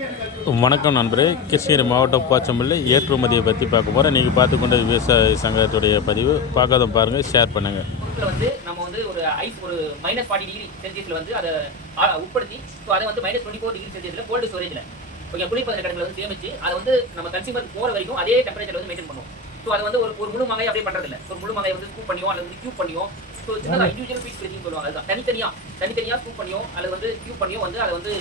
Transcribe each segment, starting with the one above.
வணக்கம் நண்பரே, கிருஷ்ணகிரி மாவட்டம் போச்சம்பள்ளி ஏற்றுமதியை பற்றி பார்க்க போகிறேன். நீங்கள் பார்த்துக்கொண்ட விவசாய சங்கத்துடைய பதிவு பார்க்காதவங்க பாருங்கள், ஷேர் பண்ணுங்கள். வந்து நம்ம வந்து ஒரு ஐஸ் ஒரு -40 டிகிரி செல்சியஸில் வந்து அதை உட்படுத்தி அதை வந்து -24 டிகிரி செல்சியஸில் கோல்டு ஸ்டோரேஜில் ஓகே குளிர்பதன கிடங்கில் வந்து சேமிச்சு அதை வந்து நம்ம கன்சியூமர் போகிற வரைக்கும் அதே டெம்பரேச்சர் வந்து மெயின்டைன் பண்ணுவோம். ஸோ அது வந்து ஒரு முழு மாங்காய் அப்படியே பண்ணுறதில்ல. ஒரு முழு மாங்காய் வந்து ஸ்கூப் பண்ணியோ அல்லது வந்து கியூப் பண்ணியோ, ஸோ சின்னதாக இண்டிவிஜுவல் பீஸ் பிரிச்சிங் சொல்லுவாங்க. அதுதான் தனித்தனியாக ஸ்கூப் பண்ணியோ அல்லது வந்து கியூப் பண்ணியோ வந்து அதை வந்து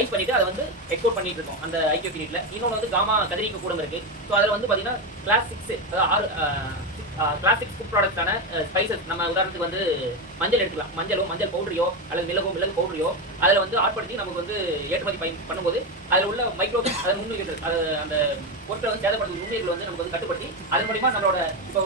ஐஸ் பண்ணிவிட்டு அதை வந்து எக்ஸ்போர்ட் பண்ணிட்டு இருக்கோம் அந்த ஐக்கிய பீரியட்ல. இன்னொன்று வந்து காமா கதிரிக்க கூடம் இருக்குது. ஸோ அதில் வந்து பார்த்தீங்கன்னா கிளாஸ் 6 அதாவது கிளாசிக் ஃபுட் ப்ராடக்ட்ஸான ஸ்பைசஸ், நம்ம உதாரணத்துக்கு வந்து மஞ்சள் எடுத்துக்கலாம். மஞ்சள் பவுடரையோ அல்லது மிளகு பவுடரையோ அதில் வந்து ஆட்படுத்தி நமக்கு வந்து ஏற்றுமதி பண்ணும்போது அதில் உள்ள மைக்ரோபிக்ஸ், அதை நுண்ணுயிர்கள், அது அந்த பொருட்களை வந்து சேதப்படுத்தும் நுண்ணுயிர்கள் வந்து நமக்கு வந்து கட்டுப்படுத்தி அதன் மூலியமா நம்மளோட இப்போ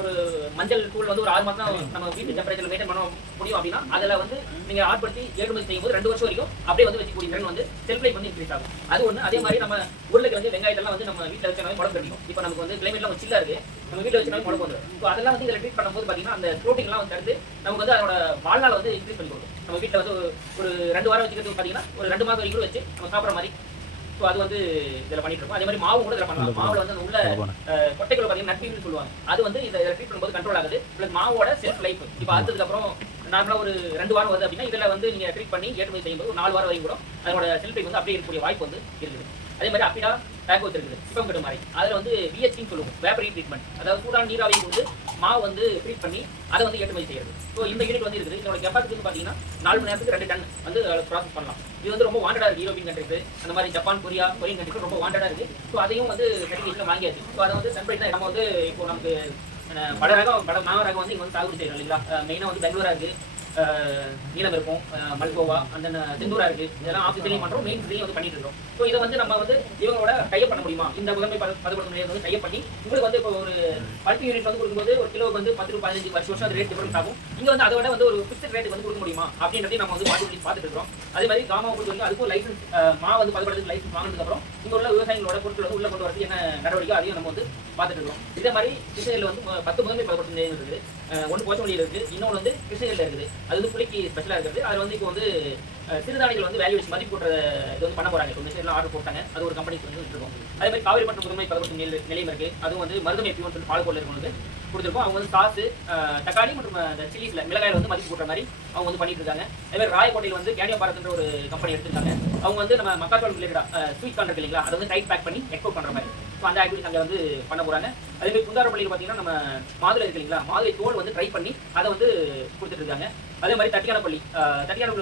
ஒரு மஞ்சள் தூள் வந்து ஒரு 6 மாதம் நம்ம வீட்டு டெம்பரேச்சர் மெயின்டைன் பண்ண முடியும் அப்படின்னா அதில் வந்து நீங்கள் ஆட்படுத்தி ஏற்றுமதி செய்யும்போது 2 வருஷம் வரைக்கும் அப்படியே வந்து வச்சுக்கூடிய திறன் வந்து செல்ஃப் லைஃப் வந்து இன்க்ரீஸ் ஆகும். அது ஒன்று. அதே மாதிரி நம்ம உருளைக்கிழங்கு, வெங்காயத்தெல்லாம் வந்து நம்ம வீட்டில் வச்சனாவே முளை கட்டிக்கும். இப்போ நமக்கு வந்து கிளைமேட்லாம் சில்லா இருக்கு, நம்ம வீட்டில் வச்சனாவே முளை வந்துடும். ஸோ அதெல்லாம் வந்து இதில் ட்ரீட் பண்ணும்போது பார்த்தீங்கன்னா அந்த ப்ரோட்டீன்லாம் வந்து தடுத்து நமக்கு வந்து அதோட வாழ்நாள் வந்து இன்க்ரீஸ் பண்ணி கொடுக்கும். நம்ம வீட்டில் வந்து ஒரு 2 வாரம் வச்சுக்கிறது பார்த்தீங்கன்னா ஒரு 2 மாதம் வரைக்கும் வச்சு நம்ம சாப்பிட்ற மாதிரி. ஸோ அது வந்து இதில் பண்ணிட்டு இருக்கோம். அதே மாதிரி மாவு கூட இதில் பண்ணலாம். மாவில் வந்து உள்ள கொட்டைக்குள்ள பார்த்தீங்கன்னா நட்பீல்னு சொல்லுவாங்க. அது வந்து இதில் ட்ரீட் பண்ணும்போது கண்ட்ரோல் ஆகுது. ப்ளஸ் மாவோட செல்ஃப் லைஃப் இப்போ அறுத்ததுக்கப்புறம் நார்மலாக ஒரு 2 வாரம் வருது அப்படின்னா இதில் வந்து நீங்கள் ட்ரீட் பண்ணி ஏற்றுமதி செய்யும்போது 4 வாரம் வரைக்கும் கூட அதோட செல்ஃப் லைஃப் வந்து அப்படியே இருக்கக்கூடிய வாய்ப்பு வந்து இருக்குது. அதே மாதிரி அப்பிடா பேக்கோத் இருக்குது, சிப்பம் கட்டு மாதிரி. அதில் வந்து விஹெச்ன்னு சொல்லுவோம், வேப்பரி ட்ரீட்மெண்ட். அதாவது சூடான நீராவியை வந்து மாவு வந்து ட்ரீட் பண்ணி அதை வந்து ஏற்றுமதி செய்யறது. ஸோ இந்த யூனிட் வந்து இருக்குது. இதோட கெப்பாசிட்டி வந்து பார்த்தீங்கன்னா 4 மணி நேரத்துக்கு 2 டன் வந்து ப்ராசஸ் பண்ணலாம். இது வந்து ரொம்ப வாண்டடாக இருக்குது. யூரோப்பியன் கண்ட்ரிஸ், அந்த மாதிரி ஜப்பான், கொரியன் கண்ட்ரிஸ் ரொம்ப வாண்டடாக இருக்குது. ஸோ அதையும் வந்து சர்டிஃபிகேஷன் வாங்கியாச்சு. ஸோ அதை வந்து சென்ட்ரேட் நம்ம வந்து இப்போ நமக்கு பட மாவு ரகம் வந்து இங்கே வந்து சாகுபடி செய்யறோம் இல்லைங்களா. மெயினாக வந்து பெங்களூரா இருக்குது, நீளம் இருக்கும், மல்கோவா, அந்த செந்தூரா இருக்கு. இதெல்லாம் ஆஃபீஸ்லையும் பண்ணுறோம், மெயின் இதுலையும் வந்து பண்ணிட்டு இருக்கோம். ஸோ இதை வந்து நம்ம வந்து இவங்களோட டைப் பண்ண முடியுமா, இந்த முதன்மை பதப்படுத்தும் நிலையம் வந்து டைப் பண்ணி உங்களுக்கு வந்து இப்போ ஒரு பல்க் யூனிட் வந்து கொடுக்கும்போது ஒரு கிலோவுக்கு வந்து 10 to 15 வருஷம் அது ரேட் டிஃபரன்ஸ் ஆகும். இங்கே வந்து அதோட வந்து ஒரு ஃபிக்ஸ்ட் ரேட்டுக்கு வந்து கொடுக்க முடியுமா அப்படின்றதையும் நம்ம வந்து பார்த்துட்டு இருக்கோம். அதே மாதிரி காமா பொறுத்த வரைக்கும் அதுக்கும் லைசன்ஸ், வந்து பதப்படுத்துக்கு லைசன்ஸ் வாங்கினதுக்கப்புறம் இங்கே உள்ள விவசாயிகளோட பொருட்கள் வந்து உள்ள கொண்டு வரது என்ன நடவடிக்கை அதையும் நம்ம வந்து பார்த்துட்டு இருக்கோம். இதே மாதிரி கிருஷ்ணகிரியில் வந்து 10 முதன்மை பதப்படுத்தும் நிலையம் இருக்குது. ஒன்று போச்சமல்லியில் இருக்குது, இன்னொன்று வந்து கிருஷ்ணகிரியில் இருக்குது. அது வந்து புளிக்கு ஸ்பெஷலாக இருக்குது. அதில் வந்து இப்போ வந்து சிறுதானியங்கள் வந்து வேல்யூவேஷன் மதிப்பு கூட்டுற இது வந்து பண்ண போகிறாங்க. இப்போ வந்து ஆர்டர் போட்டாங்க, அது ஒரு கம்பெனிக்கு வந்து விட்டுருக்கோம். அதே மாதிரி காவிரிப்பட்டினம் முதன்மை பதப்படுத்தும் நிலையம் இருக்குது. அதுவும் வந்து மருதமை எப்படின்னு சொல்லி பாலக்கோட்டில் இருக்கவங்களுக்கு கொடுத்துருக்கோம். அவங்க வந்து சாஸு, தக்காளி மற்றும் இந்த சில்லிஸில் மிளகாயில் வந்து மதிப்பு கூட்டுற மாதிரி அவங்க வந்து பண்ணிட்டு இருக்காங்க. அதே மாதிரி ராயக்கோட்டையில் வந்து கேனியோ பாரத்ன்ற ஒரு கம்பெனி எடுத்திருக்காங்க. அவங்க வந்து நம்ம மக்காச்சோளம் ரிலேட்டடாக ஸ்வீட் கார்ன் இருக்கு இல்லைங்களா, அதை வந்து டைட் பேக் பண்ணி எக்ஸ்போர்ட் பண்ணுற மாதிரி. ஸோ அந்த ஆக்டிவிட்டிஸ் அங்கே வந்து பண்ண போகிறாங்க. அதே மாதிரி குந்தாரப்பள்ளியில் பார்த்தீங்கன்னா நம்ம மாதுளை இருக்கு இல்லைங்களா, மாதுளை தோல் வந்து ட்ரை பண்ணி அதை வந்து கொடுத்துட்டு இருக்காங்க. அதே மாதிரி தட்டியானப்பள்ளி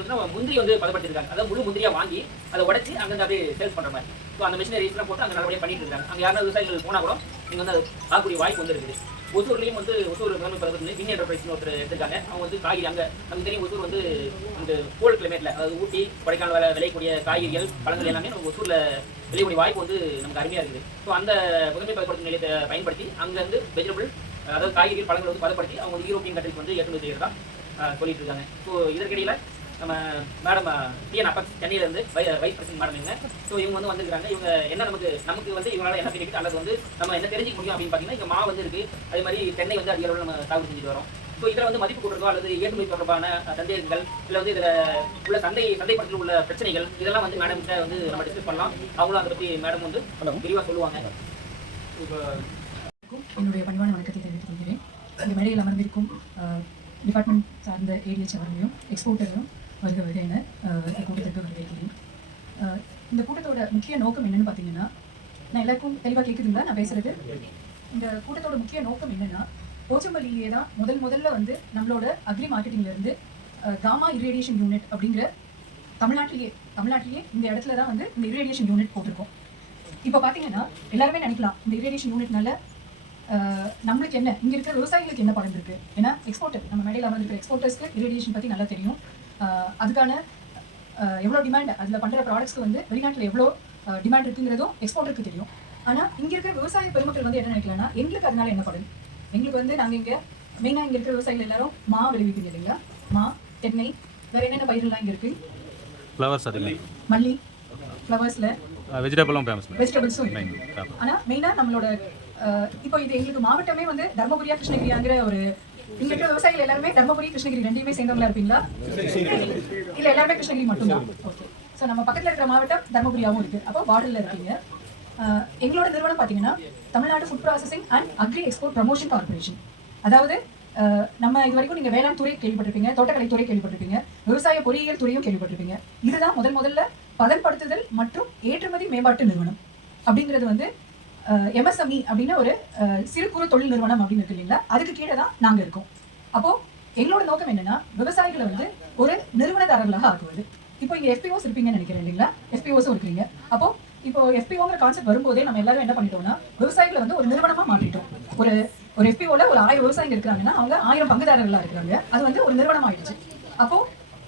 வந்து முந்திரி வந்து பதப்படுத்திருக்காங்க. அதாவது முழு முந்திரியாக வாங்கி அதை உடச்சி அங்கே அப்படியே சேல்ஸ் பண்ணுற மாதிரி. ஸோ அந்த மிஷினரிஸ்லாம் போட்டு அங்கே நல்லபடியாக பண்ணிட்டு இருக்காங்க. அங்கே யாராவது விவசாயிகள் போனால் கூட நீங்கள் வந்து ஆகக்கூடிய வாய்ப்பு வந்து இருக்குது. ஒசூர்லேயும் வந்து ஒசூர் முதன்மை பதப்படுத்தி வின் என்டர்பிரைஸ்னு ஒருத்தர் எடுத்திருக்காங்க. அவங்க வந்து காய்கறி அங்கே நமக்கு தெரியும், ஒசூர் வந்து அந்த கோல்டு கிளைமேட்டில், அதாவது ஊட்டி கொடைக்கானல் விளையக்கூடிய காய்கறிகள், பழங்கள் எல்லாமே நம்ம ஒசூரில் விளையக்கூடிய வாய்ப்பு வந்து நமக்கு அருமையாக இருக்குது. ஸோ அந்த முதன்மை பதப்படுத்தும் நிலையத்தை பயன்படுத்தி அங்கேருந்து வெஜிடபிள், அதாவது காய்கறி பழங்கள் வந்து பதப்படுத்தி அவங்க வந்து யூரோப்பியன் கண்ட்ரிக்கு வந்து ஏற்றுமதி செய்கிறதா சொல்லிட்டு இருக்காங்க. ஸோ இதற்கிடையில் நம்ம மேடம் டிஎன் அப்பக்ஸ் சென்னையிலேருந்து வைஸ் பிரசிடென்ட் மேடம் இவங்க. ஸோ இவங்க வந்து வந்துருக்காங்க. இவங்க என்ன நமக்கு வந்து இவங்களால என்ன பெனிஃபிட் அல்லது வந்து நம்ம என்ன தெரிஞ்சிக்க முடியும் அப்படின்னு பார்த்தீங்கன்னா, இங்கே மாவு வந்து இருக்குது. அதே மாதிரி தென்னை வந்து அதிக அளவில் நம்ம சாகுபடி செஞ்சுட்டு வரோம். ஸோ இதில் வந்து மதிப்பு கூட்டுறதோ அல்லது ஏற்றுமதி தொடர்பான சந்தேகங்கள், இல்லை வந்து இதில் உள்ள சந்தைப்படுத்தல் உள்ள பிரச்சனைகள், இதெல்லாம் வந்து மேடம் கிட்ட வந்து நம்ம டிஸ்கஸ் பண்ணலாம். அவங்களும் அதை பற்றி மேடம் வந்து விரிவாக சொல்லுவாங்க. என்னுடைய பணிவான வணக்கத்தை தெரிவித்துக் கொள்கிறேன். இந்த மேடையில் அமர்ந்திருக்கும் டிபார்ட்மெண்ட் சார்ந்த ஏடிஎச் அவர்களையும் எக்ஸ்போர்ட்டரையும் வருக என கூட்டத்திற்கு வரவேற்கிறேன். இந்த கூட்டத்தோட முக்கிய நோக்கம் என்னன்னு பார்த்தீங்கன்னா, நான் எல்லாருக்கும் தெளிவாக கேட்குதுங்களா நான் பேசுறது? இந்த கூட்டத்தோட முக்கிய நோக்கம் என்னன்னா, போச்சம்பள்ளியிலே தான் முதல்ல வந்து நம்மளோட அக்ரி மார்க்கெட்டிங்லேருந்து காமா இரிடியேஷன் யூனிட் அப்படிங்கிற தமிழ்நாட்டிலேயே இந்த இடத்துல தான் வந்து இந்த இரிடியேஷன் யூனிட் போட்டிருக்கோம். இப்போ பார்த்தீங்கன்னா எல்லாருமே நினைக்கலாம், இந்த இரிடியேஷன் யூனிட்னால நம்மளுக்கு என்ன, இங்கே இருக்கிற விவசாயிகளுக்கு என்ன பலன் இருக்குது? ஏன்னா எக்ஸ்போர்ட்டர், நம்ம மேடையில் அமர்ந்திருக்கிற எக்ஸ்போர்ட்டர்ஸ்க்கு இரிடியேஷன் பற்றி நல்லா தெரியும். அதுக்கான எவ்வளோ டிமாண்ட், அதில் பண்ணுற ப்ராடக்ட்ஸ்க்கு வந்து வெளிநாட்டில் எவ்வளோ டிமாண்ட் இருக்குங்கிறதும் எக்ஸ்போர்ட்டருக்கு தெரியும். ஆனால் இங்கே இருக்கிற விவசாய பெருமக்கள் வந்து என்ன நினைக்கலாம்னா, எங்களுக்கு அதனால என்ன பலன்? எங்களுக்கு வந்து நாங்கள் இங்கே மெயினாக இங்கே இருக்கிற விவசாயிகள் எல்லாரும் மா விளைவிப்பீங்க இல்லைங்களா, மா, தென்னை, வேறு என்னென்ன பயிரெல்லாம் இங்கே இருக்குது? ஃப்ளவர்ஸ், மல்லி, ஃப்ளவர்ஸில் வெஜிடபிள்ஸும். ஆனால் மெயினாக நம்மளோட இப்போ இது எங்களுக்கு மாவட்டமே வந்து தர்மபுரியா கிருஷ்ணகிரியாங்கிற ஒரு, இங்க இருக்கிற விவசாயிகள் எல்லாருமே தர்மபுரி கிருஷ்ணகிரி ரெண்டையுமே சேர்ந்தவங்களா இருப்பீங்களா? இல்ல எல்லாருமே கிருஷ்ணகிரி மட்டும்தான்? ஓகே. ஸோ நம்ம பக்கத்தில் இருக்கிற மாவட்டம் தர்மபுரியாகவும் இருக்குது. அப்போ பார்டரில் இருக்கீங்க. எங்களோட நிறுவனம் பார்த்தீங்கன்னா Tamil Nadu food processing and agri export promotion corporation. அதாவது நம்ம இது வரைக்கும் நீங்கள் வேளாண் துறை கேள்விப்பட்டிருப்பீங்க, தோட்டக்கலை துறை கேள்விப்பட்டிருப்பீங்க, விவசாய பொறியியல் துறையும் கேள்விப்பட்டிருப்பீங்க. இதுதான் முதல்ல பதன்படுத்துதல் மற்றும் ஏற்றுமதி மேம்பாட்டு நிறுவனம் அப்படிங்கிறது வந்து MSME அப்படின்னு ஒரு சிறு குறு தொழில் நிறுவனம் அப்படின்னு இருக்கு இல்லைங்களா, அதுக்கு கீழே தான் நாங்கள் இருக்கோம். அப்போ எங்களோட நோக்கம் என்னன்னா விவசாயிகளை வந்து ஒரு நிறுவனதாரர்களாக ஆக்குவது. இப்போ இங்கே FPOs இருப்பீங்கன்னு நினைக்கிறேன் இல்லைங்களா, FPOஸும் இருக்கிறீங்க. அப்போ இப்போ FPOங்கிற கான்செப்ட் வரும்போதே நம்ம எல்லாரும் என்ன பண்ணிட்டோம்னா விவசாயிகளை வந்து ஒரு நிறுவனமா மாற்றிட்டோம். ஒரு FPOல ஒரு 1000 விவசாயிகள் இருக்கிறாங்கன்னா அவங்க 1000 பங்குதாரர்களா இருக்கிறாங்க. அது வந்து ஒரு நிறுவனம் ஆயிடுச்சு. அப்போ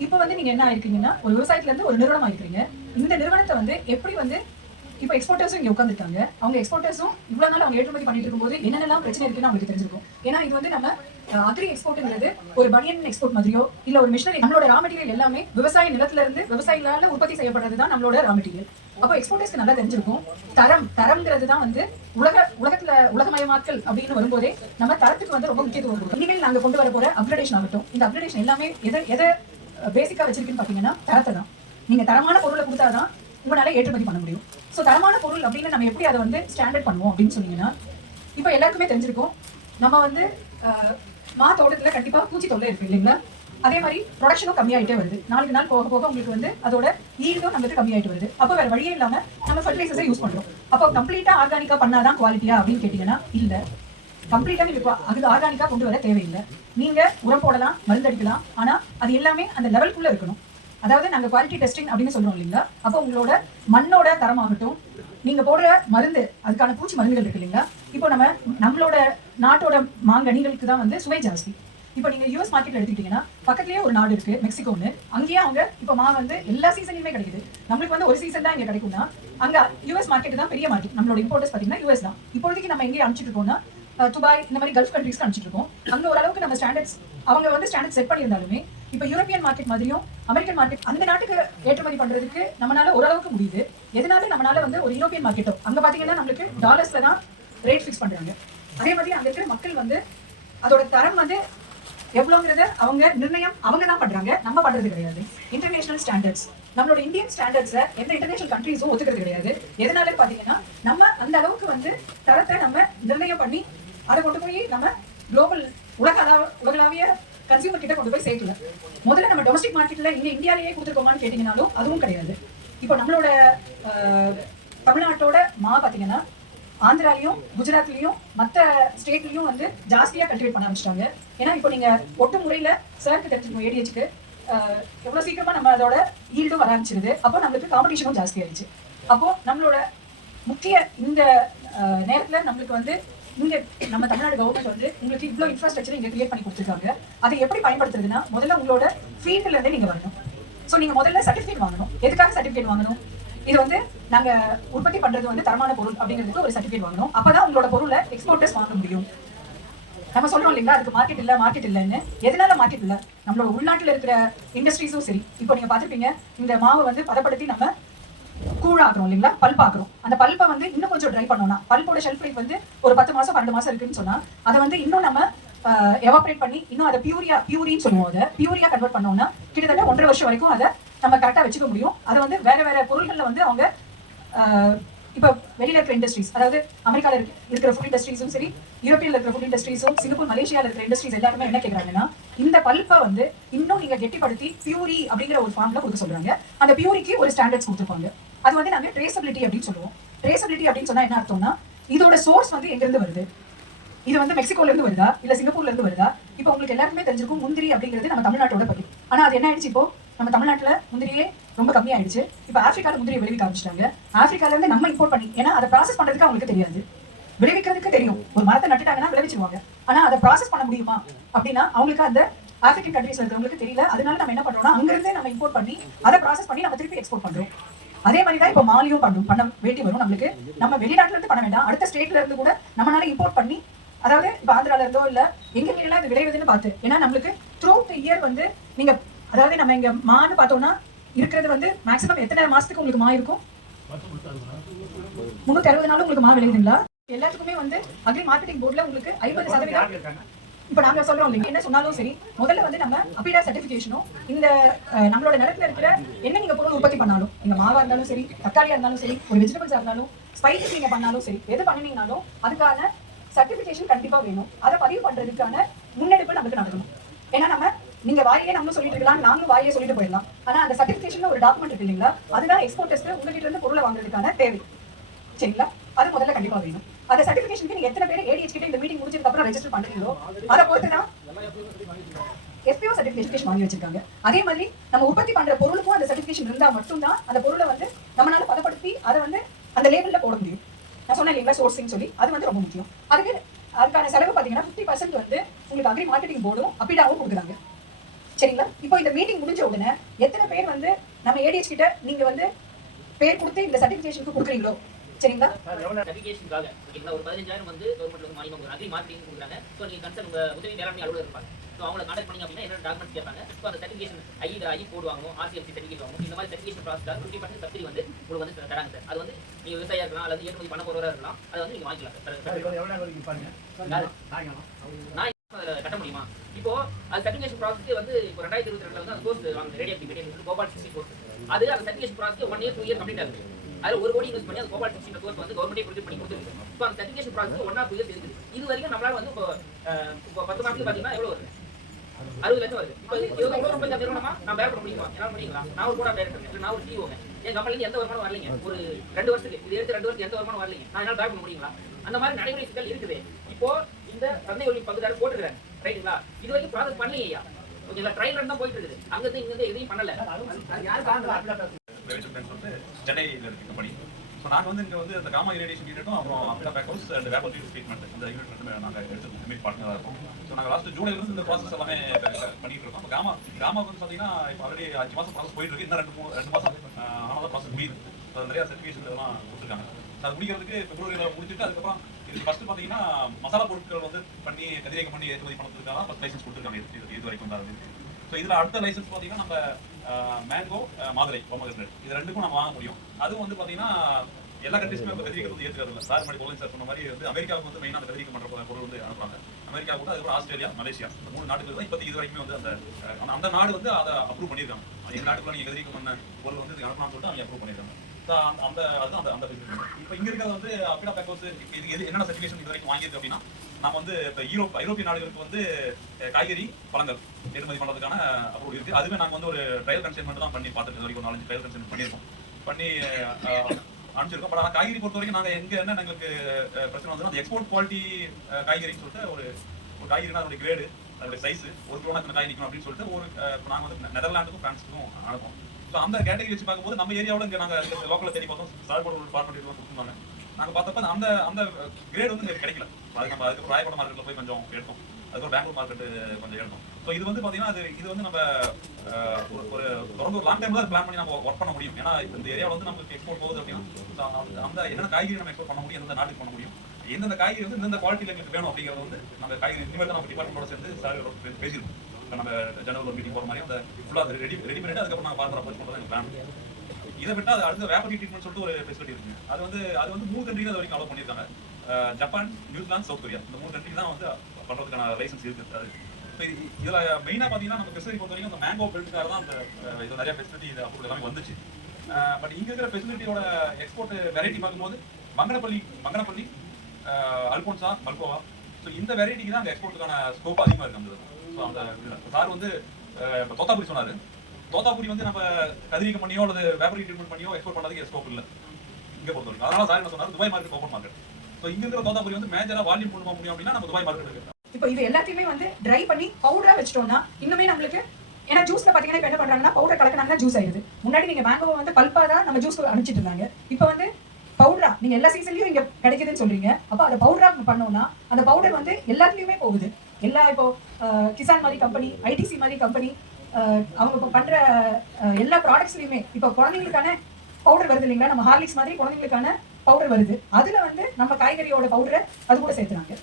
இப்போ வந்து நீங்க என்ன ஆயிருக்கீங்கன்னா ஒரு விவசாயத்துல இருந்து ஒரு நிறுவனம் ஆயிருக்கீங்க. இந்த நிறுவனத்தை வந்து எப்படி வந்து இப்போ எக்ஸ்போர்ட்டர்ஸும் இங்கே உட்காந்துருக்காங்க. அவங்க எக்ஸ்போர்ட்டர்ஸும் இவ்வளோ நாள் அவங்க ஏற்றுமதி பண்ணிட்டு இருக்கும்போது என்னென்னலாம் பிரச்சனை இருக்குன்னு அவங்களுக்கு தெரிஞ்சிருக்கும். ஏன்னா இது வந்து நம்ம அக்ரி எக்ஸ்போர்ட்ங்கிறது ஒரு பனியன் எக்ஸ்போர்ட் மாதிரியோ இல்லை ஒரு மிஷினரி. நம்மளோட ரா மெட்டீரியல் எல்லாமே விவசாய நிலத்துல இருந்து விவசாயிகளால உற்பத்தி செய்யப்படுறது தான் நம்மளோட ரா மெட்டீரியல். அப்போ எக்ஸ்போர்ட்டர்ஸ்க்கு நல்லா தெரிஞ்சிருக்கும். தரம்ங்கிறது தான் வந்து உலகமயமாக்கல் அப்படின்னு வரும்போதே நம்ம தரத்துக்கு வந்து ரொம்ப முக்கியத்துவம் கொடுக்கும். இனிமேல் நாங்கள் கொண்டு வர போற அப்கிரேடேஷன் ஆகட்டும், இந்த அப்கிரேடேஷன் எல்லாமே எதை பேசிக்கா வச்சிருக்குன்னு பார்த்தீங்கன்னா தரத்தை தான். நீங்க தரமான பொருளை கொடுத்தாதான் உங்களால ஏற்றுமதி பண்ண முடியும். ஸோ தரமான பொருள் அப்படின்னு நம்ம எப்படி அதை வந்து ஸ்டாண்டர்ட் பண்ணுவோம் அப்படின்னு சொன்னீங்கன்னா இப்போ எல்லாருக்குமே தெரிஞ்சிருக்கும். நம்ம வந்து மா தோட்டத்தில் கண்டிப்பாக பூச்சி தொல்லை இருக்கு இல்லைங்களா, அதே மாதிரி ப்ரொடக்ஷனும் கம்மியாயிட்டே வருது. நாளுக்கு நாள் போக போக உங்களுக்கு வந்து அதோட ஈல்டும் நம்மளுக்கு கம்மியாயிட்டு வருது. அப்போ வேற வழியே இல்லாம நம்ம ஃபர்டிலைசர்ஸை யூஸ் பண்றோம். அப்போ கம்ப்ளீட்டா ஆர்கானிக்கா பண்ணாதான் குவாலிட்டியா அப்படின்னு கேட்டீங்கன்னா இல்ல, கம்ப்ளீட்டா நீங்க அது ஆர்கானிக்கா கொண்டு வர தேவையில்லை. நீங்க உரம் போடலாம், மருந்தடிக்கலாம், ஆனா அது எல்லாமே அந்த லெவலுக்குள்ள இருக்கணும். அதாவது நாங்க குவாலிட்டி டெஸ்டிங் அப்படின்னு சொல்றோம் இல்லைங்களா, அப்போ உங்களோட மண்ணோட தரமாகட்டும், நீங்க போடுற மருந்து அதுக்கான பூச்சி மருந்துகள் இருக்கு இல்லைங்களா. இப்போ நம்மளோட நாட்டோட மாங்கனிகளுக்கு தான் வந்து சுவை ஜாஸ்தி. இப்போ நீங்க US மார்க்கெட்ல எடுத்துக்கிட்டீங்கன்னா பக்கத்துலயே ஒரு நாடு இருக்கு மெக்சிகோன்னு, அங்கேயே அவங்க இப்போ மா வந்து எல்லா சீசன்லயுமே கிடைக்குது. நம்மளுக்கு வந்து ஒரு சீசன் தான் இங்க கிடைக்கும்னா அங்க US மார்க்கெட் தான் பெரிய மார்க்கெட். நம்மளோட இம்போர்ட்டர்ஸ் பாத்தீங்கன்னா US தான். இப்போதைக்கு நம்ம எங்கே அனுப்பிச்சிட்டு இருக்கோம்னா துபாய் இந்த மாதிரி கல்ஃப் கண்ட்ரீஸ்க்கு அனுப்பிச்சிட்டு இருக்கோம். அங்க ஓரளவுக்கு நம்ம ஸ்டாண்டர்ட்ஸ் அவங்க வந்து ஸ்டாண்டர்ட் செட் பண்ணியிருந்தாலுமே இப்போ யூரோப்பியன் மார்க்கெட் மாதிரியும் அமெரிக்கன் மார்க்கெட் அந்த நாட்டுக்கு ஏற்றுமதி பண்றதுக்கு நம்மளால ஓரளவுக்கு முடியுது. எதனால நம்மளால வந்து ஒரு யூரோப்பியன் மார்க்கெட்டோ அங்க பாத்தீங்கன்னா நம்மளுக்கு டாலர்ஸ்ல தான் ரேட் ஃபிக்ஸ் பண்றாங்க. அதே மாதிரி அங்க இருக்கிற மக்கள் வந்து அதோட தரம் வந்து எவ்வளோங்கிறத அவங்க நிர்ணயம் அவங்க தான் பண்றாங்க, நம்ம பண்றது கிடையாது. இன்டர்நேஷனல் ஸ்டாண்டர்ட்ஸ் நம்மளோட இந்தியன் ஸ்டாண்டர்ட்ஸை எந்த இன்டர்நேஷனல் கண்ட்ரீஸும் ஒத்துக்கிறது கிடையாது. எதனால பாத்தீங்கன்னா நம்ம அந்த அளவுக்கு வந்து தரத்தை நம்ம நிர்ணயம் பண்ணி அதை கொண்டு போய் நம்ம குளோபல் உலகளாவிய கன்சியூமர் கிட்ட கொண்டு போய் சேர்க்கல. முதல்ல நம்ம டொமஸ்டிக் மார்க்கெட்ல இங்க இந்தியாலேயே கொடுத்துருக்கோமான்னு கேட்டீங்கன்னாலும் அதுவும் கிடையாது. இப்போ நம்மளோட தமிழ்நாட்டோட மா பாத்தீங்கன்னா ஆந்திராலையும் குஜராத்லயும் மற்ற ஸ்டேட்லயும் வந்து ஜாஸ்தியா கல்டிவேட் பண்ண ஆரம்பிச்சிட்டாங்க. ஏன்னா இப்போ நீங்க ஒட்டு முறையில சாருக்கு தெரிஞ்சுக்கணும் ADHக்கு எவ்வளவு சீக்கிரமா நம்ம அதோட ஈல்டும் வர ஆரம்பிச்சிருது. அப்போ நம்மளுக்கு காம்படிஷனும் ஜாஸ்தி ஆயிடுச்சு. அப்போ நம்மளோட முக்கிய இந்த நேரத்துல நம்மளுக்கு வந்து இங்க நம்ம தமிழ்நாடு கவர்மெண்ட் வந்து உங்களுக்கு இவ்வளோ இன்ஃப்ராஸ்ட்ரக்சர் இங்க கிரியேட் பண்ணி கொடுத்துருக்காங்க. அதை எப்படி பயன்படுத்துறதுன்னா முதல்ல உங்களோட ஃபீல்டுல இருந்தே நீங்க வரணும். ஸோ நீங்க முதல்ல சர்டிஃபிகேட் வாங்கணும். எதுக்காக சர்டிஃபிகேட் வாங்கணும்? இது வந்து நாங்க உற்பத்தி பண்றது வந்து தரமான பொருள் அப்படிங்கிறதுக்கு ஒரு சர்டிஃபிகேட் வாங்கணும். அப்பதான் உங்களோட பொருளை எக்ஸ்போர்ட்டர்ஸ் வாங்க முடியும். நம்ம சொல்றோம் இல்லைங்களா அதுக்கு மார்க்கெட் இல்லைன்னு. எதனால மார்க்கெட் இல்லை? நம்மளோட உள்நாட்டில் இருக்கிற இண்டஸ்ட்ரீஸும் சரி. இப்போ நீங்க பார்த்துருப்பீங்க இந்த மாவை வந்து பதப்படுத்தி நம்ம கூழாக்குறோம் இல்லைங்களா, பல்ப் ஆக்குறோம். அந்த பல்ப்பை வந்து இன்னும் கொஞ்சம் ட்ரை பண்ணோம்னா பல்போட ஷெல்ஃப் லைஃப் வந்து ஒரு 10 மாசம் 12 மாசம் இருக்குன்னு சொன்னா அதை வந்து இன்னும் நம்ம எவாப்ரேட் பண்ணி இன்னும் அதை பியூரின்னு சொல்லுவோம். அதை பியூரியா கன்வெர்ட் பண்ணோம்னா கிட்டத்தட்ட 1.5 வருஷம் வரைக்கும் அதை நம்ம கரெக்டாக வச்சுக்க முடியும். அதை வந்து வேற பொருள்களில் வந்து அவங்க இப்போ வெளியில இருக்கிற இண்டஸ்ட்ரீஸ், அதாவது அமெரிக்காவில் இருக்கிற ஃபுட் இண்டஸ்ட்ரீஸும் சரி, யூரோப்பியில் இருக்கிற ஃபுட் இண்டஸ்ட்ரீஸும், சிங்கப்பூர் மலேசியாவில் இருக்கிற இண்டஸ்ட்ரீஸ் எல்லாருமே என்ன கேட்குறாங்கன்னா இந்த பல்ப்பை வந்து இன்னும் நீங்க கெட்டிப்படுத்தி பியூரி அப்படிங்கிற ஒரு ஃபார்ம்ல கொடுக்க சொல்றாங்க. அந்த பியூரிக்கு ஒரு ஸ்டாண்டர்ட்ஸ் கொடுத்துருப்பாங்க. அது வந்து நாங்கள் ட்ரேசபிலிட்டி அப்படின்னு சொல்லுவோம். ட்ரேசபிலிட்டி அப்படின்னு சொன்னா என்ன அர்த்தம்னா இதோட சோர்ஸ் வந்து எங்கிருந்து வருது, இது வந்து மெக்சிகோல இருந்து வருதா இல்ல சிங்கப்பூர்ல இருந்து வருதா. இப்போ உங்களுக்கு எல்லாருக்குமே தெரிஞ்சிருக்கும் முந்திரி அப்படிங்கிறது நம்ம தமிழ்நாட்டோட பகுதி. ஆனா அது என்ன ஆயிடுச்சு, இப்போ நம்ம தமிழ்நாட்டுல முந்திரியே ரொம்ப கம்மியாயிடுச்சு. இப்போ ஆப்பிரிக்கால முந்திரியை விளைவிக்க ஆரம்பிச்சிட்டாங்க. ஆப்பிரிக்கால இருந்து நம்ம இம்போர்ட் பண்ணி, ஏன்னா அதை ப்ராசஸ் பண்றதுக்கு அவங்களுக்கு தெரியாது. விளைவிக்கிறதுக்கு தெரியும், ஒரு மரத்தை நட்டுட்டாங்கன்னா விளைவிச்சிருவாங்க. ஆனா அதை ப்ராசஸ் பண்ண முடியுமா அப்படின்னா அவங்களுக்கு அந்த ஆப்பிரிக்கன் கண்ட்ரீஸ்ல இருக்கிறவங்களுக்கு தெரியல. அதனால நம்ம என்ன பண்றோம்னா அங்கிருந்தே நம்ம இம்போர்ட் பண்ணி அதை ப்ராசஸ் பண்ணி நம்ம திருப்பி எக்ஸ்போர்ட் பண்றோம். அதே மாதிரி தான் இப்போ மாலியும் பண்ண வேண்டி வரும் நம்மளுக்கு. நம்ம வெளிநாட்டுல இருந்து பண்ண வேண்டாம், அடுத்த ஸ்டேட்ல இருந்து கூட நம்மளால இம்போர்ட் பண்ணி, அதாவது இப்போ ஆந்திரால இருந்தோ இல்ல எங்க எல்லாம் இது விளைவுதுன்னு பார்த்து. ஏன்னா நம்மளுக்கு த்ரூ தி இயர் வந்து நீங்க, அதாவது நம்ம இங்க மான்னு பார்த்தோம்னா இருக்கிறது வந்து மேக்ஸிமம் எத்தனை மாசத்துக்கு உங்களுக்கு மா இருக்கும்? 360 நாளும் உங்களுக்கு மா விளையுதுங்களா? எல்லாத்துக்குமே வந்து அக்ரி மார்க்கெட்டிங் போர்ட்ல உங்களுக்கு 50% இப்போ நாங்க சொல்றோம் இல்லைங்க, என்ன சொன்னாலும் சரி, முதல்ல வந்து நம்ம அபிடா சர்டிபிகேஷனும் இந்த நம்மளோட நிலத்துல இருக்கிற என்ன நீங்க பொருள் உற்பத்தி பண்ணாலும், நீங்க மாவா இருந்தாலும் சரி, தக்காளியா இருந்தாலும் சரி, ஒரு வெஜிடபிள்ஸா இருந்தாலும், ஸ்பைசஸ் நீங்க பண்ணாலும் சரி, எது பண்ணினீங்கனாலும் அதுக்கான சர்டிபிகேஷன் கண்டிப்பா வேணும். அதை பதிவு பண்றதுக்கான முன்னெடுப்பு நமக்கு நடக்கணும். ஏன்னா நம்ம நீங்க வாயிலே நம்மளும் சொல்லிட்டு இருக்கலாம், நாங்களும் வாயிலே சொல்லிட்டு போயிடலாம். ஆனா அந்த சர்டிபிகேஷன் ஒரு டாக்குமெண்ட் இருக்கு இல்லைங்களா, அதுதான் எக்ஸ்போர்ட்டர்ஸ்க்கு உங்ககிட்ட இருந்து பொருளை வாங்குறதுக்கான தேவை. சரிங்களா? அது முதல்ல கண்டிப்பா வேணும். அந்த சர்டிபிகேஷனுக்கு நீங்க எத்தனை பேர் ஏடிஹெச் கிட்ட இந்த மீட்டிங் முடிஞ்சதுக்கு அப்புறம் ரெஜிஸ்டர் பண்றீங்களோ அதை பொறுத்து தான் எஸ்பிஓ சர்டிபிகேஷன் வாங்கி வச்சிருக்காங்க. அதே மாதிரி நம்ம உற்பத்தி பண்ற பொருளுக்கும் அந்த சர்டிபிகேஷன் இருந்தா மட்டும்தான் அந்த பொருளை வந்து நம்மளால பதப்படுத்தி அதை வந்து அந்த லேபிள்ல போட முடியும். நான் சொன்னேன் இல்லைங்களா, சோர்சிங் சொல்லி, அது வந்து ரொம்ப முக்கியம். அதுக்கான செலவு பாத்தீங்கன்னா 50% வந்து உங்களுக்கு அக்ரி மார்க்கெட்டிங் போர்டும் அபிடாவும் கொடுக்குறாங்க. சரிங்களா? இப்போ இந்த மீட்டிங் முடிஞ்ச உடனே எத்தனை பேர் வந்து நம்ம ஏடிஹெச் கிட்ட நீங்க வந்து பேர் கொடுத்து இந்த சர்டிபிகேஷனுக்கு கொடுக்குறீங்களோ, சரிங்களா? சர்டிபிகேஷனுக்காக ஒரு 15,000 வந்து கவர்மெண்ட்ல வந்து மானியம் அக்ரி மார்க்கெட்டிங் கொடுக்குறாங்க. ஸோ நீங்க கன்சர்ன் உங்க உதவி வேளாண்மை அலுவலர் இருப்பாங்க. ஸோ அவங்களை கான்டாக்ட் பண்ணீங்க அப்படின்னா என்ன டாக்குமெண்ட்ஸ் கேட்பாங்க. ஸோ அந்த சர்டிபிகேஷன் ஐ போடுவாங்க, ஆர்சிஎஃப்சி சர்டிஃபிகேட் வாங்கணும். இந்த மாதிரி சர்டிபிகேஷன் ப்ராசஸ்க்காக 50% சப்சிடி வந்து உங்களுக்கு வந்து தராங்க சார். அது வந்து நீங்க விவசாயியா இருக்கலாம் அல்லது ஏற்றுமதி பண்ண போறவரா இருக்கலாம், அதை வந்து நீங்க வாங்கிக்கலாம் சார். நான் கட்ட முடியுமா? இப்போ அது சர்டிபிகேஷன் ப்ராசஸ்க்கு வந்து இப்போ 2022 வந்து அந்த கோர்ஸ் வாங்க ரேடியோ மெட்டீரியல் கோபால் 60 கோர்ஸ். அது அந்த சர்டிபிகேஷன் ப்ராசஸ்க்கு 1 இயர் 2 இயர் கம்ப்ளீட் ஆகுது. அது 1 கோடி இன்வெஸ்ட் பண்ணி அந்த கோபால் 60 கோர்ஸ் வந்து கவர்மெண்டே ப்ரொடியூஸ் பண்ணி கொடுத்துருக்கு. ஸோ அந்த சர்டிபிகேஷன் ப்ராசஸ் 1 ஆர் 2 இயர்ஸ் இருக்குது. இது வரைக்கும் நம்மளால வந்து இப்போ 10 மாசத்துக்கு பார்த்தீங்கன்னா எவ்வளோ வருது? 60 லட்சம் வருது. இப்போ எவ்வளோ ரூபாய் நிறுவனமா நான் பேர் பண்ண முடியுமா? என்னால் முடியுங்களா? நான் ஒரு கூட பேர் பண்ணேன், நான் ஒரு சிஓங்க. என் கம்பெனிலேருந்து எந்த வருமானம் வரலைங்க. ஒரு 2 வருஷத்துக்கு இது எடுத்து 2 வருஷத்துக்கு எந்த வருமானம் வரலைங்க. நான் என்னால் பேர் பண்ண முடியுங்களா? அந்த மாதிரி நடைமுறை சிக்கல் இருக்குது. இப்போ இந்த சந்தை ஒளி பங்குதாரர் போட்டுக்கிறேன், ரைட்டுங்களா? இது வரைக்கும் ப்ராசஸ் பண்ணலையா? ஓகேங்களா? ட்ரையல் ரன் தான் போயிட்டு இருக்குது. அங்கிருந்து இங்கிருந்து எதையும் பண்ணல. சென்னையில் இருக்கு கம்பெனி. ஸோ நாங்கள் வந்து இங்கே வந்து அந்த காமா இரிடேஷன் யூனிட்டும் அப்புறம் APEDA pack house and vapour treatment இந்த யூனிட் ரெண்டுமே நாங்கள் எடுத்து மீட் பார்ட்னராக இருக்கோம். ஸோ நாங்கள் லாஸ்ட் ஜூலைலேருந்து இந்த ப்ராசஸ் எல்லாமே பண்ணிட்டு இருக்கோம். காமா வந்து பார்த்தீங்கன்னா இப்போ ஆல்ரெடி 5 மாதம் ப்ராசஸ் போயிட்டு இருக்கு. இன்னும் 2 மாதம் ஆனால் ப்ராசஸ் முடியுது. ஸோ நிறையா சர்டிஃபிகேஷன் இதெல்லாம் கொடுத்துருக்காங்க. அது முடிக்கிறதுக்கு பிப்ரவரியில் முடிச்சுட்டு அதுக்கப்புறம் இது ஃபர்ஸ்ட் பார்த்தீங்கன்னா மசாலா பொருட்கள் வந்து பண்ணி கதிரேகம் பண்ணி ஏற்றுமதி பண்ணுறதுக்காக தான் ஃபர்ஸ்ட் லைசன்ஸ் கொடுத்துருக்காங்க. இது வரைக்கும் தான் இருக்குது. ஸோ இதில் அடுத்த லைசன்ஸ் பார்த்தீங்கன்னா நம்ம மேங்கோ மாதுளை பொமக்ரனேட் இது ரெண்டுக்கும் நம்ம வாங்க முடியும். அதுவும் வந்து பார்த்தீங்கன்னா எல்லா கண்ட்ரீஸ்மே வந்து கதிரிக்க வந்து ஏற்றுறது இல்லை. சார் மாதிரி கோலிங் சார் சொன்ன மாதிரி வந்து அமெரிக்காவுக்கு வந்து மெயினாக அந்த கதிரிக்க பண்ணுற பொருள் வந்து அனுப்புறாங்க. அமெரிக்கா கூட அதுக்கப்புறம் ஆஸ்திரேலியா, மலேசியா இந்த 3 நாட்டுகள் தான் இப்போதைக்கு இது வரைக்குமே வந்து அந்த நாடு வந்து அதை அப்ரூவ் பண்ணியிருக்காங்க. எங்கள் நாட்டுக்குள்ள நீங்கள் கதிரிக்க பண்ண பொருள் வந்து இதுக்கு அனுப்பலாம்னு சொல்லிட்டு அவங்க அப்ரூவ் பண்ணியிருக்காங்க. அதுதான் அந்த இப்போ இங்கே இருக்கிறது வந்து அபிடா பேக் ஹவுஸ் இது என்னென்ன சர்டிஃபிகேஷன் இது வரைக்கும் வாங்கியிருக்கு அப்படின்னா, நம்ம வந்து இப்போ ஐரோப்பிய நாடுகளுக்கு வந்து காய்கறி பழங்கள் ஏற்றுமதி பண்ணுறதுக்கான அப்ரூவல் இருக்குது. அதுவே நாங்கள் வந்து ஒரு ட்ரையல் கன்சைன்மெண்ட் தான் பண்ணி பார்த்துட்டு வரைக்கும் 4-5 ட்ரையல் கன்சைன்மெண்ட் பண்ணியிருக்கோம், பண்ணி அனுப்பிச்சிருக்கோம். பட் ஆனால் காய்கறி பொறுத்த வரைக்கும் நாங்கள் எங்கே என்ன எங்களுக்கு பிரச்சனை வந்து அந்த எக்ஸ்போர்ட் குவாலிட்டி காய்கறின்னு சொல்லிட்டு ஒரு காய்கறினா அதோட கிரேடு, அதோட சைஸ், ஒரு கிலோனா இந்த காய் நிற்கும் அப்படின்னு சொல்லிட்டு ஒரு நாங்கள் வந்து நெதர்லாண்டுக்கும் ஃப்ரான்ஸுக்கும் அனுப்போம். ஸோ அந்த கேட்டகரி வச்சு பார்க்கும்போது நம்ம ஏரியாவில் இங்கே நாங்கள் லோக்கலில் தேடி பார்த்தோம், சால்போட ஒரு பார்மெண்ட் கொடுத்துருந்தாங்க. நாங்கள் பார்த்தப்ப அந்த கிரேட் வந்து எங்களுக்கு கிடைக்கல. அதுக்கு ராயப்பட மார்க்கெட்டில் போய் கொஞ்சம் எடுத்தோம், அதுக்கப்புறம் பெங்களூர் மார்க்கெட்டு கொஞ்சம் எடுத்தோம். ஸோ இது வந்து பார்த்தீங்கன்னா இது வந்து நம்ம ஒரு தொடர்ந்து ஒரு லாங் டைமில் தான் பிளான் பண்ணி நம்ம ஒர்க் பண்ண முடியும். ஏன்னா இந்த ஏரியாவில் வந்து நமக்கு எக்ஸ்போர்ட் போகுது அப்படின்னா அந்த என்னென்ன காய்கறி நம்ம எக்ஸ்போர்ட் பண்ண முடியும், எந்த நாட்டுக்கு பண்ண முடியும், எந்தெந்த காய்கறி வந்து இந்த குவாலிட்டியில் எங்களுக்கு வேணும் அப்படிங்கிறது வந்து நம்ம காய்கறி இனிமேல் தான் நம்ம டிபார்ட்மெண்ட்டோட சேர்ந்து சார் பேசியிருக்கோம். இப்போ நம்ம ஜனவரி மீட்டிங் போகிற மாதிரி அந்த ஃபுல்லாக ரெடி பண்ணிட்டு அதுக்கப்புறம் நாங்கள் பார்க்குற அப்ரோச் பண்ணுறது எங்கள் பிளான். இதை விட்டால் அது அடுத்த வேப்பர் ட்ரீட்மெண்ட் சொல்லிட்டு ஒரு ஃபெசிலிட்டி இருக்குது. அது வந்து 3 கண்ட்ரி தான் வரைக்கும் அலோவ் பண்ணியிருக்காங்க. ஜப்பான், நியூசிலாந்து, சவுத் கொரியா இந்த 3 கண்ட்ரி தான் வந்து பண்ணுறதுக்கான லைசன்ஸ் இருக்குது. அது ஸோ இதில் மெயினாக பார்த்தீங்கன்னா நம்ம ஃபெசிலிட்டி பொறுத்த வரைக்கும் அந்த மேங்கோ பெல்ட்டுக்காக தான் அந்த இது நிறைய ஃபெசிலிட்டி இது அப்போ எல்லாமே வந்துச்சு. பட் இங்கே இருக்கிற ஃபெசிலிட்டியோட எக்ஸ்போர்ட் வெரைட்டி பார்க்கும்போது பங்கனப்பள்ளி, அல்போன்சா, மல்கோவா, ஸோ இந்த வெரைட்டிக்கு தான் அந்த எக்ஸ்போர்ட்டுக்கான ஸ்கோப் அதிகமாக இருக்குது. ஸோ அந்த சார் வந்து இப்போ தோத்தாபுரி சொன்னார். தோத்தாபுரி வந்து நம்ம கதிரிக்க பண்ணியோ அல்லது வேப்பரி ட்ரீட்மெண்ட் பண்ணியோ எக்ஸ்போர்ட் பண்ணதுக்கு ஸ்கோப் இல்லை இங்கே பொறுத்த வரைக்கும். அதனால சார் என்ன சொன்னார், Dubai market open market. So இங்கே இருக்கிற தோத்தாபுரி வந்து மேஜராக வால்யூம் கொண்டு போக முடியும் அப்படின்னா நம்ம துபாய் மார்க்கெட் இருக்கு. இப்போ இது எல்லாத்தையுமே வந்து ட்ரை பண்ணி பவுடரா வச்சிட்டோம்னா இன்னுமே நம்மளுக்கு, ஏன்னா ஜூஸ்ல பாத்தீங்கன்னா இப்போ என்ன பண்றாங்கன்னா பவுடர் கலக்கினாங்கன்னா ஜூஸ் ஆயிடுது. முன்னாடி நீங்க மேங்கோவை வந்து பல்பா தான் நம்ம ஜூஸ் அனுப்பிச்சிட்டு இருந்தாங்க. இப்போ வந்து பவுடரா நீங்க எல்லா சீசன்லயும் இங்க கிடைக்குதுன்னு சொல்றீங்க. அப்போ அதை பவுடரா பண்ணோம்னா அந்த பவுடர் வந்து எல்லாத்துலயுமே போகுது. இப்போ கிசான் மாதிரி கம்பெனி, ஐடிசி மாதிரி கம்பெனி, அவங்க இப்போ பண்ற எல்லா ப்ராடக்ட்ஸ்லயுமே இப்போ குழந்தைங்களுக்கான பவுடர் வருது இல்லைங்களா, நம்ம ஹார்லிக்ஸ் மாதிரி குழந்தைங்களுக்கான பவுடர் வருது. அதுல வந்து நம்ம காய்கறியோட பவுடரை அது கூட சேர்த்துறாங்க.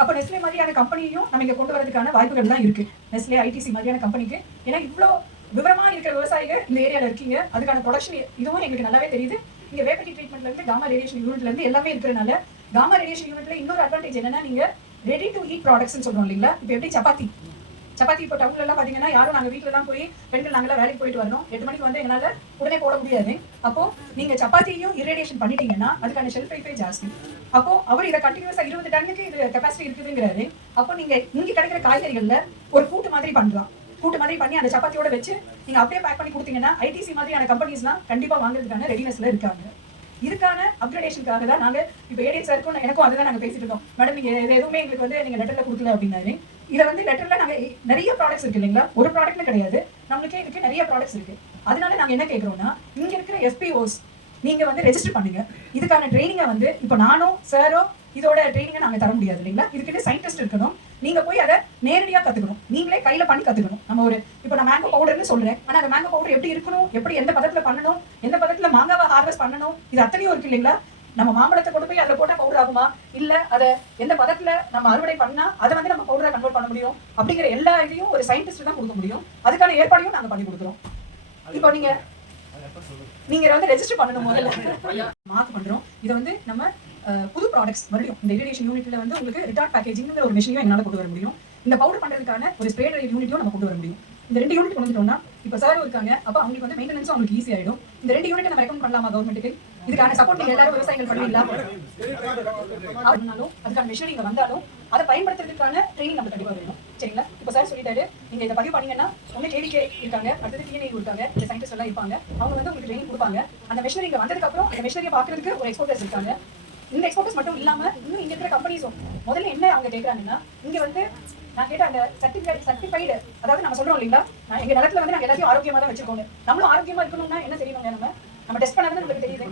அப்போ நெஸ்லே மாதிரியான கம்பெனியும் நம்ம இங்க கொண்டு வரதுக்கான வாய்ப்புகள் தான் இருக்கு. நெஸ்லே, ஐடிசி மாதிரியான கம்பெனிக்கு. ஏன்னா இவ்வளோ விவரமா இருக்கிற விவசாயிகள் இந்த ஏரியாவில் இருக்கீங்க. அதுக்கான ப்ரொடக்ஷன் இதுவும் எங்களுக்கு நல்லாவே தெரியுது. இங்க வேப்பர்டி ட்ரீட்மெண்ட்ல இருந்து காமா ரேடியேஷன் யூனிட்ல இருந்து எல்லாமே இருக்கிறனால, காமா ரேடியேஷன் யூனிட்ல இன்னொரு அட்வான்டேஜ் என்னன்னா, நீங்க ரெடி டு ஈட் ப்ராடக்ட்ஸ்னு சொல்றோம் இல்லைங்களா? இப்போ எப்படி சப்பாத்தி இப்போ டவுன்ல எல்லாம் பாத்தீங்கன்னா யாரும் நாங்க வீட்டுல தான் போய் பெண்கள் நாங்களாம் வேலைக்கு போயிட்டு வரணும், 8 மணிக்கு வந்து எங்களால உடனே போட முடியாது. அப்போ நீங்க சப்பாத்தியையும் இரிடேஷன் பண்ணிட்டீங்கன்னா அதுக்கான ஷெல்ஃப் லைஃபே ஜாஸ்தி. அப்போ அவர் இதை கண்டினியூஸா 20 டன்னுக்கு இது கெப்பாசிட்டி இருக்குதுங்கிறாரு. அப்போ நீங்க இங்க கிடைக்கிற காய்கறிகள்ல ஒரு கூட்டு மாதிரி பண்ணலாம். கூட்டு மாதிரி பண்ணி அந்த சப்பாத்தியோட வச்சு நீங்க அப்படியே பேக் பண்ணி கொடுத்தீங்கன்னா ஐடிசி மாதிரியான கம்பெனிஸ்லாம் கண்டிப்பா வாங்குறதுக்கான ரெடினஸ்ல இருக்காங்க. இதுக்கான அப்கிரேடேஷனுக்காக தான் நாங்க இப்போ ஏடிஎஸ் சாருக்கும் எனக்கும் அதுதான் நாங்க பேசிட்டு இருக்கோம். மேடம் நீங்க இது எதுவுமே எங்களுக்கு வந்து நீங்க லெட்டர்ல கொடுக்கல அப்படின்னாரு. இதை வந்து லெட்டர்ல நாங்க நிறைய ப்ராடக்ட்ஸ் இருக்கு இல்லைங்களா? ஒரு ப்ராடக்ட்ல கிடையாது, நம்மளுக்கே இதுக்கு நிறைய ப்ராடக்ட்ஸ் இருக்கு. அதனால நாங்க என்ன கேட்கறோம்னா, இங்க இருக்கிற எஃபிஓஸ் நீங்க வந்து ரெஜிஸ்டர் பண்ணுங்க. இதுக்கான ட்ரைனிங்கை வந்து இப்போ நானோ சாரோ இதோட ட்ரைனிங்கை நாங்க தர முடியாது இல்லைங்களா? இதுக்கிட்ட சயின்டிஸ்ட் இருக்கணும். நீங்க போய் அதை நேரடியா கத்துக்கணும், நீங்களே கையில பண்ணி கத்துக்கணும். நம்ம ஒரு இப்போ நான் மேங்கோ பவுடர்னு சொல்றேன், ஆனா அந்த மேங்கோ பவுடர் எப்படி இருக்கணும், எப்படி எந்த பதத்துல பண்ணணும், எந்த பதத்துல மாங்காவை ஹார்வெஸ்ட் பண்ணணும், இது அத்தனையும் இருக்கு இல்லைங்களா? நம்ம மாம்பழத்தை கொண்டு போய் அதில் போட்டால் பவுடர் ஆகுமா, இல்ல அதை எந்த பதத்துல நம்ம அறுவடை பண்ணா அதை வந்து நம்ம பவுடரை கன்வெர்ட் பண்ண முடியும் அப்படிங்கிற எல்லா இதையும் ஒரு சயின்டிஸ்ட் தான் கொடுக்க முடியும். அதுக்கான ஏற்பாடையும் நாங்க பண்ணி கொடுக்குறோம். இப்போ நீங்க வந்து ரெஜிஸ்டர் பண்ணணும், முதல்ல மார்க் பண்றோம். இதை வந்து நம்ம புது ப்ராடக்ட்ஸ் மறுபடியும் இந்த இரிடேஷன் யூனிட்ல வந்து உங்களுக்கு ரிட்டார்ட் பேக்கேஜிங்கிற ஒரு மிஷினையும் என்னால் கொண்டு வர முடியும். இந்த பவுடர் பண்றதுக்கான ஒரு ஸ்ப்ரே ட்ரை யூனிட்டையும் நம்ம கொண்டு வர முடியும். இந்த 2 யூனிட் கொண்டு வந்துட்டோம்னா இப்போ சார் இருக்காங்க, அப்போ அவங்களுக்கு வந்து மெயின்டெனன்ஸும் அவங்களுக்கு ஈஸி ஆயிடும். இந்த 2 யூனிட் நம்ம ரெக்கமெண்ட் பண்ணலாமா கவர்மெண்ட்டுக்கு? இதுக்கான சப்போர்ட் நீங்க எல்லாரும் விவசாயிகள் பண்ணுவீங்களா? ஆனாலும் அதுக்கான மெஷினரி இங்க வந்தாலும் அதை பயன்படுத்துறதுக்கான ட்ரைனிங் நம்ம கண்டிப்பா வேணும். சரிங்களா? இப்போ சார் சொல்லிட்டாரு, நீங்க இதை பதிவு பண்ணீங்கன்னா ஒண்ணு கேவிகே இருக்காங்க, அடுத்தது டிஎன்ஐ இருக்காங்க, இந்த சயின்டிஸ்ட் எல்லாம் இருப்பாங்க. அவங்க வந்து உங்களுக்கு ட்ரைனிங் கொடுப்பாங்க. அந்த மெஷினரி இங்க வந்ததுக்கு அப்புறம் அந்த மெஷினரியை பாக்குறதுக்கு ஒரு எக்ஸ்போர்ட்டர்ஸ் இருக்காங்க. இந்த எக்ஸ்போர்ட்டர்ஸ் மட்டும் இல்லாம இன்னும் இங்க இருக்கிற கம்பெனிஸும் முதல்ல என்ன அவங்க கேட்கறாங்கன்னா, இங்க வந்து நான் கேட்ட அந்த சர்டிஃபைடு, அதாவது நம்ம சொல்றோம் இல்லைங்களா, எங்க நிலத்துல வந்து நாங்க எல்லாத்தையும் ஆரோக்கியமா தான் வச்சிருக்கோம். நம்மளும் ஆரோக்கியமா இருக்கணும்னா என்ன செய்யணுங்க? நம்ம டெஸ்ட் பண்ணாதான் உங்களுக்கு தெரியுது.